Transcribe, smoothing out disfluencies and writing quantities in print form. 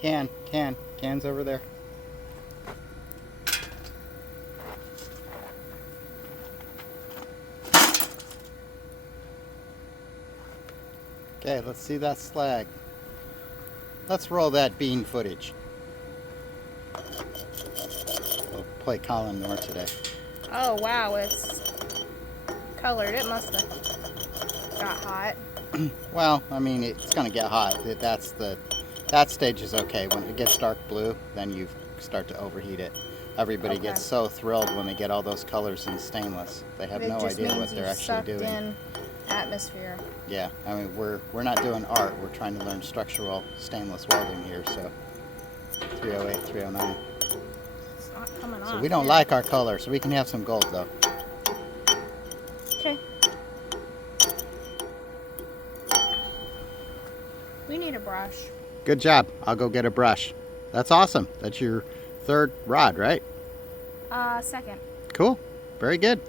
Can's over there. Okay, let's see that slag. Let's roll that bean footage. We'll play Colin more today. Oh wow, it's colored. It must have got hot. Well, I mean, it's going to get hot. That stage is okay. When it gets dark blue, then you start to overheat it. Everybody Okay. gets so thrilled when they get all those colors in stainless. They have no idea what they're actually doing. In atmosphere. Yeah, I mean, we're not doing art. We're trying to learn structural stainless welding here. So 308, 309. It's not coming off. So we don't like our color, so we can have some gold though. Okay. We need a brush. Good job. I'll go get a brush. That's awesome. That's your third rod, right? Second. Cool. Very good.